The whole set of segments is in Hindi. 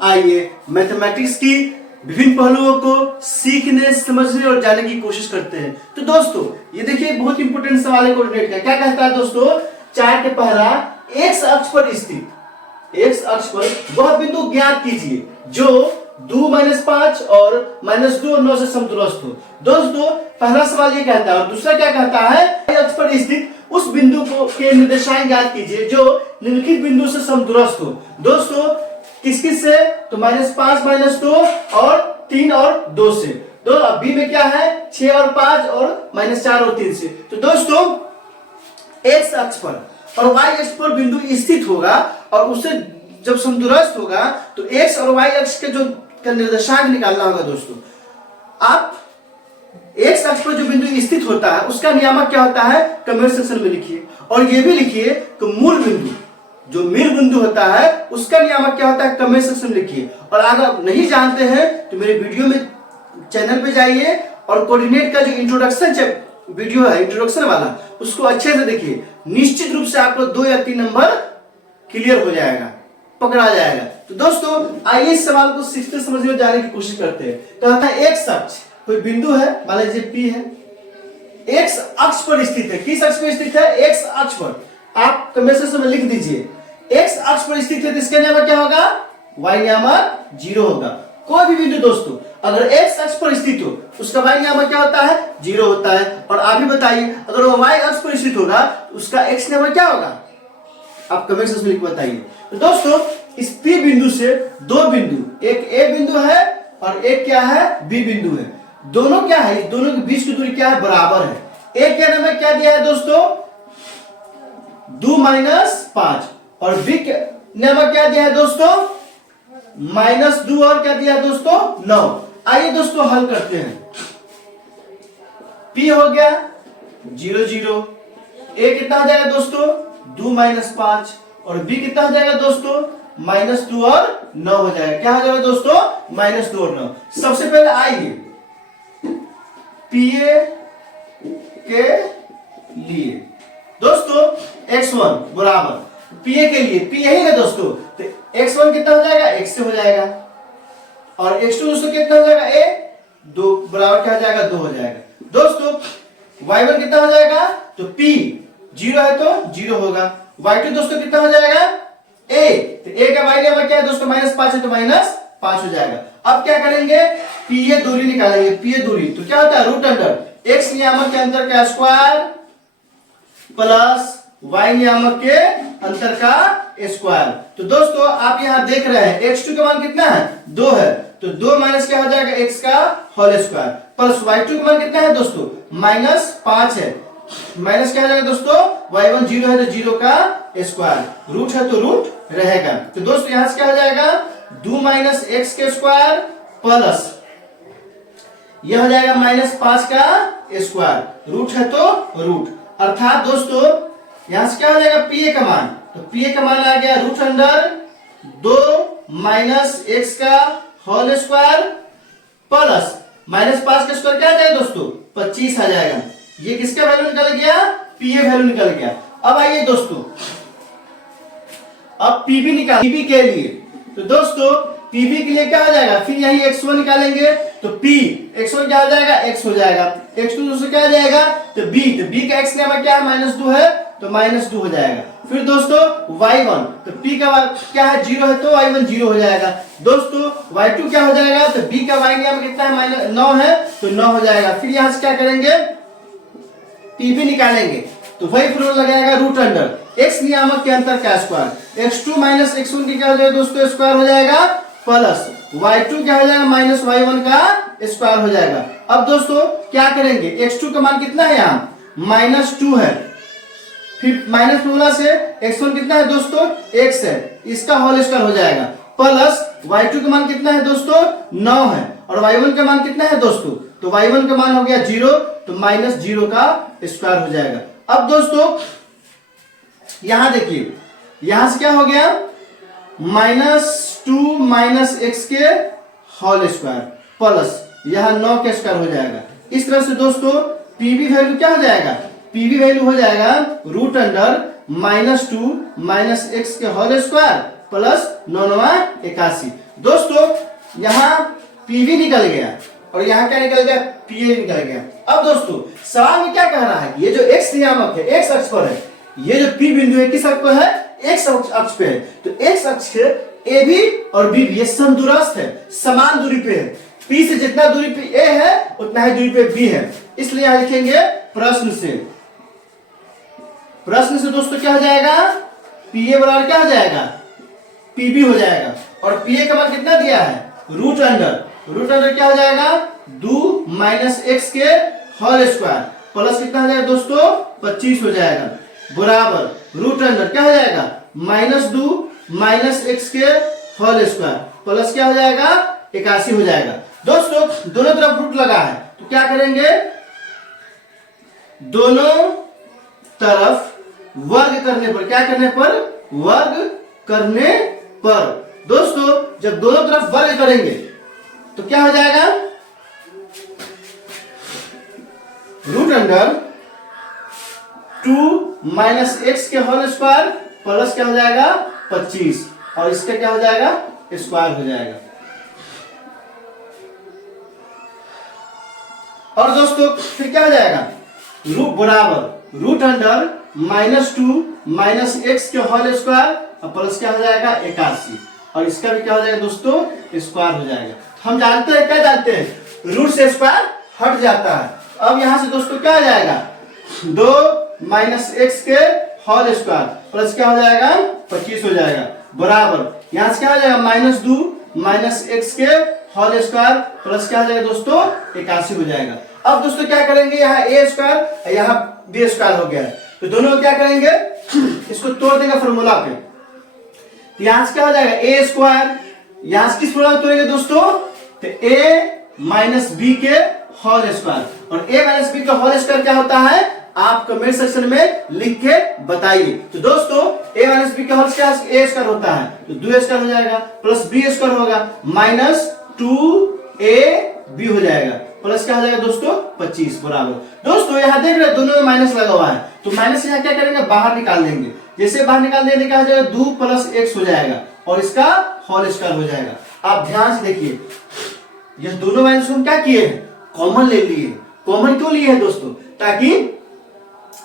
आइए मैथमेटिक्स की विभिन्न पहलुओं को सीखने, समझने और जानने की कोशिश करते हैं। तो दोस्तों ये देखिए बहुत इंपॉर्टेंट सवाल है कोऑर्डिनेट का। क्या कहता है दोस्तों, चार्ट के पहला एक्स अक्ष पर स्थित एक्स अक्ष पर वह बिंदु ज्ञात कीजिए जो 2 - 5 और -2 और 9 से समदूरस्थ हो। दोस्तों पहला सवाल ये कहता है और दूसरा क्या कहता है, अक्ष पर स्थित उस बिंदु को के निर्देशांक ज्ञात कीजिए जो निम्नलिखित बिंदु से समदूरस्थ हो। दोस्तों किस किस से, तो -5 - 2 और 3 और 2 से। तो बी में क्या है, 6 और 5 और -4 और 3 से। तो दोस्तों एक्स अक्ष पर और वाई अक्ष पर बिंदु स्थित होगा और उससे जब समदूरस्थ होगा तो एक्स और वाई अक्ष के जो का निर्देशांक निकालना होगा। दोस्तों आप एक्स अक्ष पर जो बिंदु स्थित होता है उसका नियामक क्या होता है, कमेंट सेक्शन में लिखिए। और ये भी लिखिए कि मूल बिंदु जो मूल बिंदु होता है उसका नियामक क्या होता है, कमेंट सेक्शन में लिखिए। और अगर आप नहीं जानते हैं तो मेरे वीडियो में चैनल पे जाइए और कोऑर्डिनेट का जो इंट्रोडक्शन वीडियो है, इंट्रोडक्शन वाला, उसको अच्छे से देखिए। निश्चित रूप से आपको 2 या 3 नंबर क्लियर हो जाएगा, पकड़ा जाएगा। तो दोस्तों आइए इस सवाल को सीखते समझने जाने की कोशिश करते हैं। कहता है एक्स अक्ष, कोई बिंदु है, मान लीजिए पी है, एक्स अक्ष पर स्थित है। किस अक्ष पर स्थित है, एक्स अक्ष पर। आप कमेंट सेक्शन में लिख दीजिए एक्स अक्ष पर स्थित है तो इसका नियामक क्या होगा, वाई नियामक 0 होगा। कोई भी बिंदु दोस्तों अगर एक्स अक्ष पर स्थित हो उसका वाई नियामक क्या होता है, 0 होता है। और आप भी बताइए अगर वो वाई अक्ष पर स्थित होगा तो उसका एक्स नियामक क्या होगा, आप कमेंट सेक्शन में लिख बताइए। तो दोस्तों इस पी बिंदु से दो बिंदु, एक ए बिंदु है और एक क्या है, बी बिंदु है। दोनों क्या है, इस दोनों के बीच की दूरी क्या है, बराबर है। ए के नाम क्या दिया है दोस्तों, 2 - 5 और बी के नाम क्या दिया है दोस्तों, -2 और क्या दिया है दोस्तों, 9। आइए दोस्तों हल करते हैं। पी हो गया 0 0, ए कितना हो जाएगा दोस्तों 2 - 5 और बी कितना हो जाएगा दोस्तों -2 और 9 हो जाएगा। क्या हो जाएगा दोस्तों, -2 और 9। सबसे पहले आइए पीए के लिए दोस्तों x1 बराबर पीए के लिए, पी यही ना दोस्तों, तो x1 कितना हो जाएगा, x से हो जाएगा। और x2 दोस्तों कितना हो जाएगा, a 2 बराबर क्या हो जाएगा, 2 हो जाएगा। दोस्तों y1 कितना हो जाएगा, तो p 0 है तो 0 होगा। y2 दोस्तों कितना हो जाएगा, a, तो a का y नियामक क्या है दोस्तों, -5 है तो -5 हो जाएगा। अब क्या करेंगे, पीए दूरी निकालेंगे। पीए दूरी तो क्या होता है, रूट अंडर x नियामक के अंतर का स्क्वायर प्लस y नियामक के अंतर का स्क्वायर। तो दोस्तों आप यहां देख रहे हैं x2 का मान कितना है, 2 है, तो 2 माइनस क्या हो जाएगा, x का होल स्क्वायर प्लस y2 का मान कितना है दोस्तों, -5 है, माइनस क्या हो जाएगा दोस्तों, y1 0 है तो 0 का स्क्वायर, रूट है तो रूट रहेगा। तो दोस्तों यहां से क्या हो जाएगा, 2 - x के स्क्वायर प्लस यह हो जाएगा -5 का स्क्वायर, रूट है तो रूट। अर्थात दोस्तों यहां से क्या हो जाएगा, पीए का मान, तो पीए का मान आ गया रूट अंडर 2 - x का होल स्क्वायर प्लस -5 का स्क्वायर क्या आ जाएगा दोस्तों, 25 आ जाएगा। ये किसका वैल्यू निकल गया, पीए वैल्यू निकल गया। अब आइए दोस्तों अब पीबी निकाल, पीबी के लिए तो दोस्तों पीबी के लिए क्या हो जाएगा, फिर यही x1 निकालेंगे तो p x1 क्या हो जाएगा, x हो जाएगा। x2 दोस्तों क्या हो जाएगा, तो b का x नियामक क्या है, -2 है तो -2 हो जाएगा। फिर दोस्तों y1 तो p का क्या है, 0 है तो y1 0 हो जाएगा। दोस्तों y2 क्या हो जाएगा, तो b का y नियामक कितना है, 9 है तो 9 हो जाएगा। फिर यहां से क्या करेंगे, pb निकालेंगे तो वही फॉर्मूला लगाएगा रूट अंडर x नियामक के अंतर का स्क्वायर, x2 - x1 की क्या हो जाएगा दोस्तों, स्क्वायर हो जाएगा प्लस y2 क्या हो जाएगा, -y1 का स्क्वायर हो जाएगा। अब दोस्तों क्या करेंगे, x2 का मान कितना है, यहाँ -2 है, फिर माइनस फॉर्मूला से x1 कितना है दोस्तों, x है, इसका होल स्क्वायर हो जाएगा प्लस y2 का मान कितना है दोस्तों, 9 है, और y1 का मान कितना है दोस्तों, तो y1 का मान हो गया 0 तो -0 का स्क्वायर हो जाएगा। अब दोस्तों यहां देखिए, यहां से क्या हो गया, -2 - x के होल स्क्वायर प्लस यहां 9 के स्क्वायर हो जाएगा। इस तरह से दोस्तों पीवी वैल्यू क्या हो जाएगा, पीवी वैल्यू हो जाएगा रूट अंडर -2 - x के होल स्क्वायर प्लस 9×81। दोस्तों यहाँ पीवी निकल गया और यहाँ क्या निकल गया, पीए निकल गया। अब दोस्तों सवाल में क्या कह रहा है, ये जो एक्स नियामक है एक्स अक्ष पर है, ये जो पी बिंदु है किस अक्ष पर है, एक्स अक्ष पे है। तो एक्स अक्ष ए भी और बी भी ये समदूरस्थ है, समान दूरी पे है। पी से जितना दूरी पे ए है उतना ही दूरी पे बी है, इसलिए यहां लिखेंगे प्रश्न से। प्रश्न से दोस्तों क्या हो जाएगा, पीए बराबर क्या हो जाएगा, पीबी हो जाएगा। और पीए का मान कितना दिया है, रूट अंडर क्या हो जाएगा 2 माइनस एक्स के होल स्क्वायर प्लस कितना हो जाएगा दोस्तों 25 हो जाएगा, बराबर रूट अंडर क्या हो जाएगा -2 माइनस एक्स के होल स्क्वायर प्लस क्या हो जाएगा 81 हो जाएगा। दोस्तों दोनों तरफ रूट लगा है तो क्या करेंगे, दोनों तरफ वर्ग करने पर, क्या करने पर, वर्ग करने पर। दोस्तों जब दोनों तरफ वर्ग करेंगे तो क्या हो जाएगा, रूट अंडर 2 माइनस एक्स के होल स्क्वायर प्लस क्या हो जाएगा 25 और इसका क्या हो जाएगा स्क्वायर हो जाएगा। और दोस्तों फिर क्या हो जाएगा, रूट बराबर रूट अंडर -2 माइनस एक्स के होल स्क्वायर और प्लस क्या हो जाएगा 81 और इसका भी क्या हो जाएगा दोस्तों स्क्वायर हो जाएगा। हम जानते हैं, क्या जानते हैं, रूट से स्क्वायर हट जाता है। अब यहां से दोस्तों क्या आ जाएगा 2 माइनस एक्स के होल स्क्वायर प्लस क्या हो जाएगा 25 हो जाएगा, बराबर यहां से क्या हो जाएगा -2 माइनस एक्स के होल स्क्वायर प्लस क्या हो जाएगा दोस्तों 81 हो जाएगा। अब दोस्तों क्या करेंगे, यहाँ ए स्क्वायर यहाँ बी स्क्वायर हो गया है तो दोनों क्या करेंगे, इसको तोड़ देंगे फॉर्मूला पे। तो यहां से क्या हो जाएगा ए स्क्वायर, यहां से किस फॉर्मूला तोड़ेंगे दोस्तों, तो ए माइनस बी के होल स्क्वायर। और ए माइनस बी का होल स्क्वायर क्या होता है, आप कमेंट सेक्शन में लिख के बताइए। तो दोस्तों ए माइनस बी का होल स्क्वायर ए स्क्वायर होता है तो 2 स्क्वायर हो जाएगा प्लस बी स्क्वायर होगा -2ab हो जाएगा प्लस क्या हो जाएगा दोस्तों 25 बराबर। दोस्तों यहाँ देख रहे हैं दोनों में माइनस लगा हुआ है तो माइनस यहाँ क्या करेंगे, बाहर निकाल देंगे। जैसे बाहर निकाल देंगे क्या हो जाएगा 2 + x हो जाएगा और इसका होल स्क्वायर हो जाएगा। आप ध्यान से देखिए, ये दोनों माइनस हम क्या किए हैं, कॉमन ले लिए। कॉमन क्यों लिए हैं दोस्तों, ताकि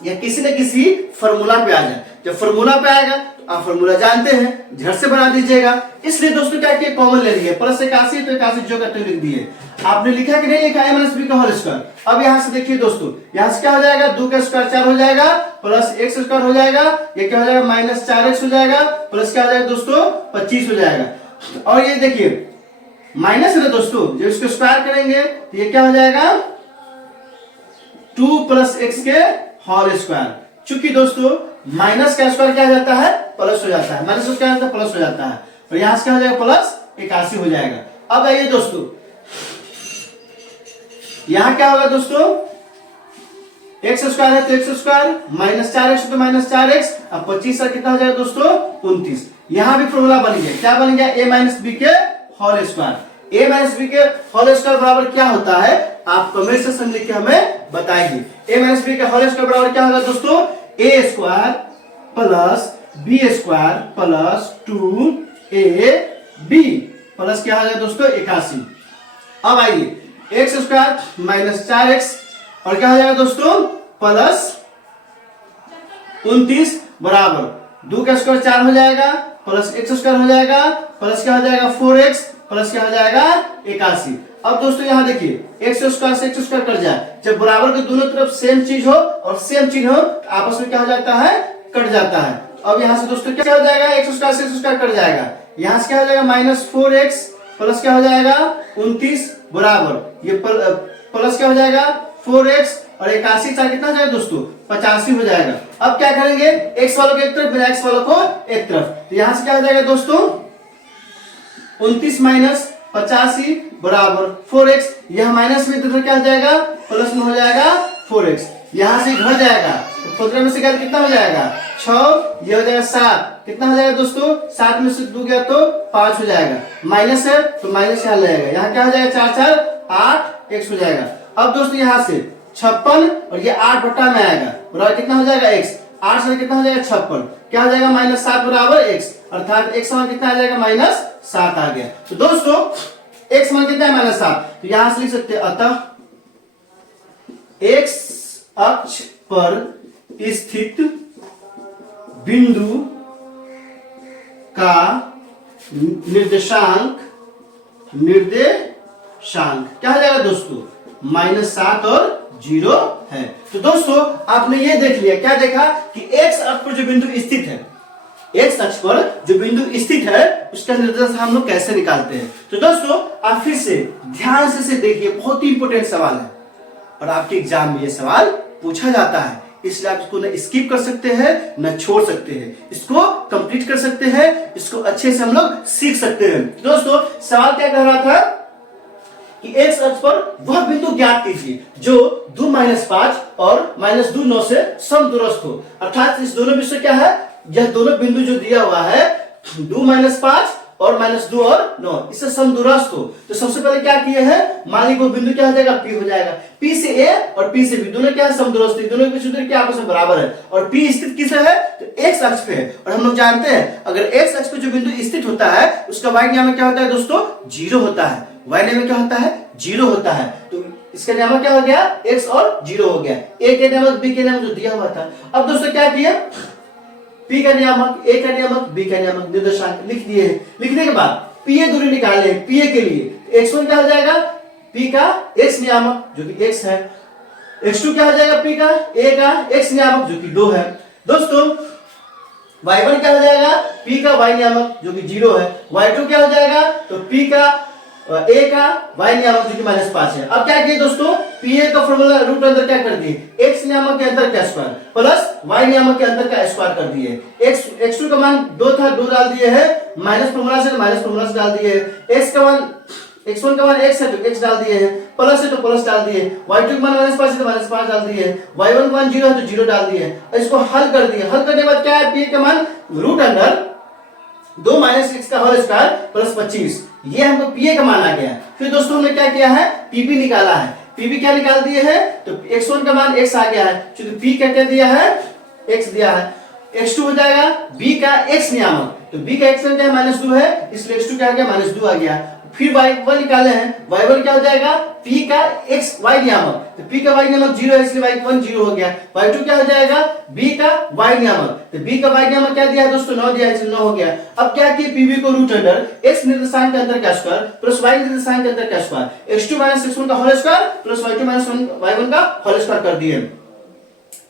यह किसी न किसी फॉर्मूला पे आ जाए। जब फॉर्मूला पे आएगा तो आप फॉर्मूला जानते हैं, झट से बना दीजिएगा। इसलिए दोस्तों क्या किया, कॉमन ले लिए, प्लस 81 तो 81 जो करते लिख दिए। आपने लिखा कि नहीं लिखा, a माइनस बी का होल स्क्वायर। अब यहां से देखिए दोस्तों, यहां से क्या हो जाएगा 2 का स्क्वायर 4 हो जाएगा प्लस x स्क्वायर हो जाएगा, ये क्या हो जाएगा -4x हो जाएगा प्लस क्या हो जाएगा दोस्तों 25 हो जाएगा। और ये देखिए माइनस है दोस्तों, जब इसको स्क्वायर करेंगे तो ये क्या हो जाएगा 2 + x के होल स्क्वायर। चूंकि दोस्तों माइनस का स्क्वायर क्या हो जाता है, प्लस हो जाता है, माइनस का स्क्वायर प्लस हो जाता है और यहां से क्या हो जाएगा प्लस 81 हो जाएगा। अब आइए दोस्तों, यहां क्या होगा दोस्तों, x स्क्वायर है तो x स्क्वायर -4x तो -4x, अब 25 का कितना हो जाएगा दोस्तों 29। यहां भी फॉर्मूला बन गया, क्या बन गया, a माइनस बी के whole square. a minus b के होल स्क्वायर बराबर क्या होता है, आप कमेंट सेक्शन लिख के हमें बताइए। a माइनस बी के होल स्क्वायर बराबर क्या होगा दोस्तों, a square plus b square plus 2ab plus क्या हो जाएगा दोस्तों 81। अब आइए x स्क्वायर -4x और क्या हो जाएगा दोस्तों प्लस 29 बराबर 2 का स्क्वायर 4 हो जाएगा प्लस x स्क्वायर हो जाएगा प्लस क्या हो जाएगा 4x प्लस क्या हो जाएगा 81। अब दोस्तों यहाँ देखिए x स्क्वायर से x स्क्वायर कट जाए, जब बराबर के दोनों तरफ सेम चीज हो और सेम चिन्ह हो तो आपस में क्या हो जाता है, कट जाता है। अब यहाँ से दोस्तों क्या हो जाएगा, x स्क्वायर से x स्क्वायर कट जाएगा, यहाँ से क्या हो जाएगा -4x प्लस क्या हो जाएगा 29 बराबर ये प्लस क्या हो जाएगा 4x और 81 चार कितना हो जाएगा दोस्तों 85 हो जाएगा। अब क्या करेंगे, x वालों को एक तरफ बिना x वालों को एक तरफ, तो यहां से क्या हो जाएगा दोस्तों 29 माइनस 85 बराबर 4x, यह माइनस में इधर क्या हो जाएगा प्लस में हो जाएगा 4x, यहां से घट जाएगा तो 15 में से कितना हो जाएगा 6, ये हो जाएगा 7, कितना हो जाएगा दोस्तों 7 में से 2 गया तो 5 हो जाएगा, माइनस है तो माइनस यहाँ लगेगा, यहाँ क्या हो जाएगा 4 4 8 x हो जाएगा। अब दोस्तों यहाँ से 56 और ये 8 बटा में आएगा बराबर कितना हो जाएगा x, 8 से कितना हो जाएगा 56, क्या हो जाएगा -7 बराबर x, अर्थात x मान कितना आ जाएगा -7 आ गया। तो दोस्तों x मान कितना है -7, तो यहां से लिख सकते हैं अतः x अक्ष पर स्थित बिंदु का निर्देशांक क्या हो जाएगा दोस्तों, -7 और 0 है। तो दोस्तों आपने ये देख लिया, क्या देखा कि x अक्ष पर जो बिंदु स्थित है, x अक्ष पर जो बिंदु स्थित है उसका निर्देशांक हम लोग कैसे निकालते हैं। तो दोस्तों आप फिर से ध्यान से देखिए, बहुत ही इंपॉर्टेंट सवाल है और आपके एग्जाम में ये सवाल पूछा जाता है, इसलिए आप इसको न स्किप कर सकते हैं न छोड़ सकते हैं, इसको कंप्लीट कर सकते हैं, इसको अच्छे से हम लोग सीख सकते हैं। दोस्तों सवाल क्या कह रहा था कि x अक्ष पर वह बिंदु ज्ञात कीजिए जो 2 - 5 और -2 9 से समदूरस्थ हो, अर्थात इस दोनों विषय क्या है, यह दोनों बिंदु जो दिया हुआ है 2 - 5 और -2 और 9 इससे समदूरस्थ हो। तो सबसे पहले क्या किए हैं, मान लीजिए वो बिंदु क्या हो जाएगा, P हो जाएगा। P से A और P से B दोनों क्या है, समदूरस्थ, दोनों की दूरी क्या आपस में बराबर है और P स्थित किस है, तो x अक्ष पे है। और हम लोग जानते हैं अगर x अक्ष पे जो बिंदु स्थित होता है उसका y नियामक क्या होता है दोस्तों, 0 होता है। y नियामक क्या होता है, 0 होता है। तो इसका नियामक क्या हो गया, x और 0 हो गया। a के नियामक b के नियामक जो दिया हुआ था। अब दोस्तों क्या किया, P का नियामक, A का नियामक, B का नियामक, निर्देशांक लिख दिए हैं। लिखने के बाद PA दूरी निकालने हैं, PA के लिए x1 क्या हो जाएगा, P का x नियामक जो कि x है, x2 क्या हो जाएगा, P का A का x नियामक जो कि 2 है। दोस्तों y1 क्या हो जाएगा, P का y नियामक जो कि 0 है, y2 क्या हो जाएगा, तो P का A का y नियामक जो कि -5 है। अब क्या किए दोस्तों, PA का फॉर्मूला रूट अंदर क्या कर दिए, x नियामक के अंदर का स्क्वायर प्लस y नियामक के अंदर का स्क्वायर कर दिए। x2 का मान 2 था, 2 डाल दिए हैं, माइनस फॉर्मूला से डाल दिए हैं। x1 का मान x है तो x डाल दिए हैं, प्लस है तो प्लस डाल दिए, y2 का मान -5 है तो -5 डाल दिए, y1 का मान 0 है तो 0 डाल दिए। इसको हल कर दिए, हल करने के बाद क्या है, PA का मान रूट अंडर 2 - x का होल स्क्वायर प्लस 25, ये हमको PA का मान आ गया। फिर दोस्तों हमने क्या किया है, PB निकाला है। PB क्या निकाल दिए हैं, तो x1 का मान x आ गया है, क्योंकि P क्या दिया है, x दिया है। x2 हो जाएगा B का x नियामक, तो B का x क्या है, -2 है, इसलिए x2 क्या आ गया, -2 आ गया। फिर y1 निकाले हैं, y1 क्या हो जाएगा, P का x y नियामक, तो P का y नियामक 0 है इसलिए y1 0 हो गया। y2 क्या हो जाएगा, B का y नियामक, तो B का y नियामक क्या दिया है दोस्तों, 9 दिया है इसलिए 9 हो गया। अब क्या किए, PB को रूट अंडर x निर्देशांक के अंदर का स्क्वायर प्लस y निर्देशांक के अंदर का स्क्वायर, x2 - x1 का whole square plus y2 - y1 का होल स्क्वायर कर दिए।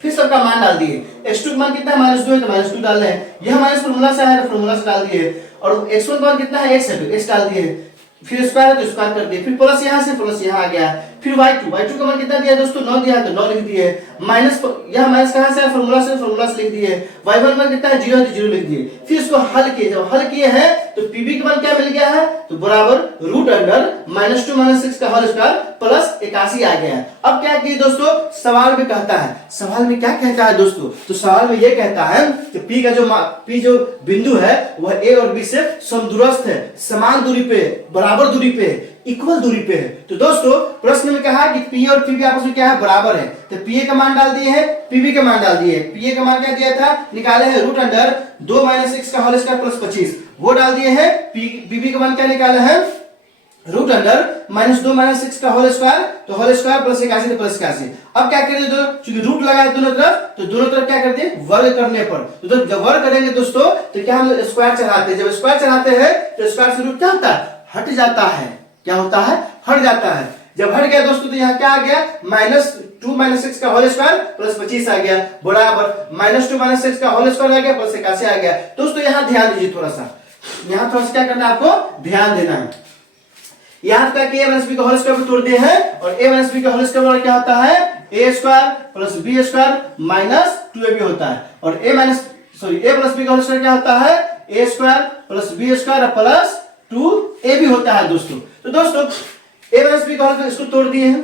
फिर सबका मान डाल दिए, x2 का मान कितना है, -2 है तो -2 डाल रहे हैं, यह माइनस फॉर्मूला से आया तो फॉर्मूला से डाल दिए, और x1 का मान कितना है, x है तो x डाल दिए, फिर स्क्वायर है तो स्क्वायर कर दिए, फिर प्लस यहां से प्लस यहां आ गया। फिर y2 का मान कितना दिया दोस्तों, 9 दिया है तो 9 लिख दिए, माइनस यहां माइनस कहां से है, फॉर्मूला से लिख दिए, y1 मान कितना है, 0 है तो 0 लिख दिए। फिर इसको हल किए, जब हल किए हैं तो PB का मान क्या मिल गया है, तो बराबर रूट अंडर -2 - 6 का होल स्क्वायर प्लस 81 आ गया है। अब क्या किए दोस्तों, सवाल में कहता है, सवाल में क्या कहता है दोस्तों, तो सवाल में यह कहता है कि P जो बिंदु है वह A और B से समदूरस्थ है, समान दूरी पे, बराबर दूरी पे, इक्वल दूरी पे है। तो दोस्तों प्रश्न में कहा कि P और PB आपस में क्या है, बराबर है, तो PA का मान डाल दिए हैं, PB का मान डाल दिए। PA का मान क्या दिया था, निकाले हैं रूट अंडर 2 - x का होल स्क्वायर प्लस 25, वो डाल दिए हैं। PB का मान क्या निकाला है, रूट अंडर -2 - x का होल स्क्वायर, तो होल स्क्वायर प्लस 81 तो प्लस 81। अब क्या करें, चूंकि रूट लगा है दोनों तरफ, तो दोनों तरफ क्या करते हैं, वर्ग करने पर, तो जब वर्ग करेंगे दोस्तों तो क्या हम स्क्वायर चढ़ाते हैं, जब स्क्वायर चढ़ाते हैं तो स्क्वायर से रूट क्या होता है, हट जाता है, क्या होता है, हट जाता है। जब हट गया दोस्तों तो यहाँ क्या आ गया, -2 - x का होल स्क्वायर प्लस 25 आ गया, बराबर -2 - x का होल स्क्वायर आ गया प्लस 81 आ गया। दोस्तों यहाँ ध्यान दीजिए, थोड़ा सा यहाँ थोड़ा सा क्या करना है, आपको ध्यान देना है। यहाँ तक a - b का होल स्क्वायर तोड़ दिए हैं, और a - b का होल स्क्वायर क्या होता है, a square plus b square minus 2ab होता है, और a प्लस b का होल स्क्वायर क्या होता है, a square plus b square plus 2ab होता है दोस्तों। तो दोस्तों a - b का होल स्क्वायर इसको तोड़ दिए हैं,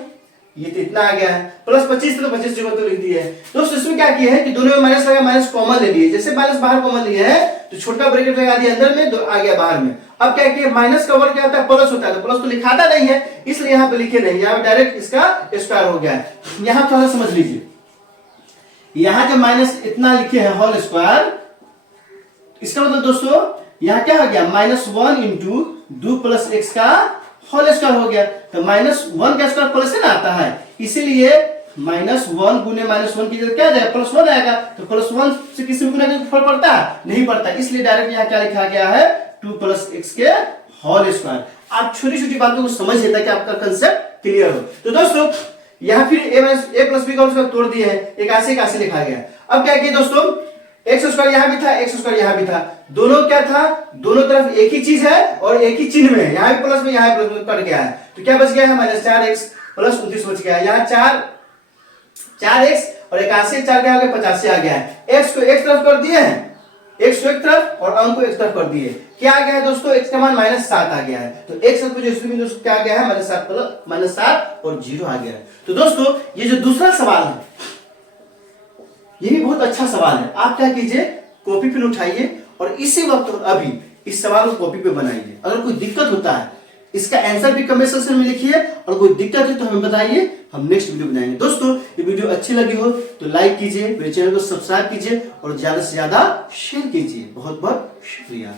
ये तो इतना आ गया है, प्लस 25 तो 25 जगह तो लिख दिए है। दोस्तों इसमें क्या किया है कि दोनों में माइनस लगा, माइनस कॉमन ले लिए, जैसे माइनस बाहर कॉमन लिए है तो छोटा ब्रैकेट लगा दिया अंदर में, आ गया बाहर में। अब क्या किया, माइनस का वर्ग क्या होता है, प्लस होता है, तो प्लस तो लिखाता नहीं है इसलिए यहाँ पे लिखे नहीं, यहाँ पे डायरेक्ट इसका स्क्वायर हो गया है। यहाँ थोड़ा समझ लीजिए, यहाँ जब माइनस इतना लिखे हैं होल स्क्वायर, इसका मतलब दोस्तों यहाँ क्या हो गया, -1 इंटू 2 प्लस एक्स का होल स्क्वायर हो गया। तो -1 का स्क्वायर प्लस ना आता है, इसीलिए -1 गुने -1 की जगह क्या आ जाएगा, +1 आएगा। तो +1 से किसी में गुना करके फर्क पड़ता है, नहीं पड़ता, इसलिए डायरेक्ट यहाँ क्या लिखा गया है, 2 प्लस एक्स के होल स्क्वायर। आप छोटी छोटी बातों को समझ लेता है कि आपका कंसेप्ट क्लियर हो। तो दोस्तों यहाँ फिर a प्लस बी का होल स्क्वायर तोड़ दिए हैं, एक ऐसे लिखा गया। अब क्या किया दोस्तों, एक्स स्क्वायर यहाँ भी था, एक्स स्क्वायर यहाँ भी था, दोनों क्या था, दोनों तरफ एक ही चीज है और एक ही चिन्ह में है, यहाँ भी प्लस में यहाँ भी प्लस में कट गया है। तो क्या बच गया है, -4x प्लस 29 बच गया है। यहाँ 4x और 81 4 क्या हो गया, 85 आ गया है। x को एक तरफ कर दिए हैं, x को एक तरफ और अंक को एक तरफ कर दिए, क्या आ गया है दोस्तों, x का मान -7 आ गया है। तो x को जो इसमें दोस्तों क्या आ गया है, -7 और 0 आ गया है। तो दोस्तों ये जो दूसरा सवाल है ये भी बहुत अच्छा सवाल है। आप क्या कीजिए, कॉपी पेन उठाइए और इसी वक्त अभी इस सवाल को कॉपी पे बनाइए। अगर कोई दिक्कत होता है इसका आंसर भी कमेंट सेक्शन में लिखिए, और कोई दिक्कत है तो हमें बताइए, हम नेक्स्ट वीडियो बनाएंगे। दोस्तों ये वीडियो अच्छी लगी हो तो लाइक कीजिए, मेरे चैनल को सब्सक्राइब कीजिए और ज्यादा से ज्यादा शेयर कीजिए। बहुत बहुत शुक्रिया।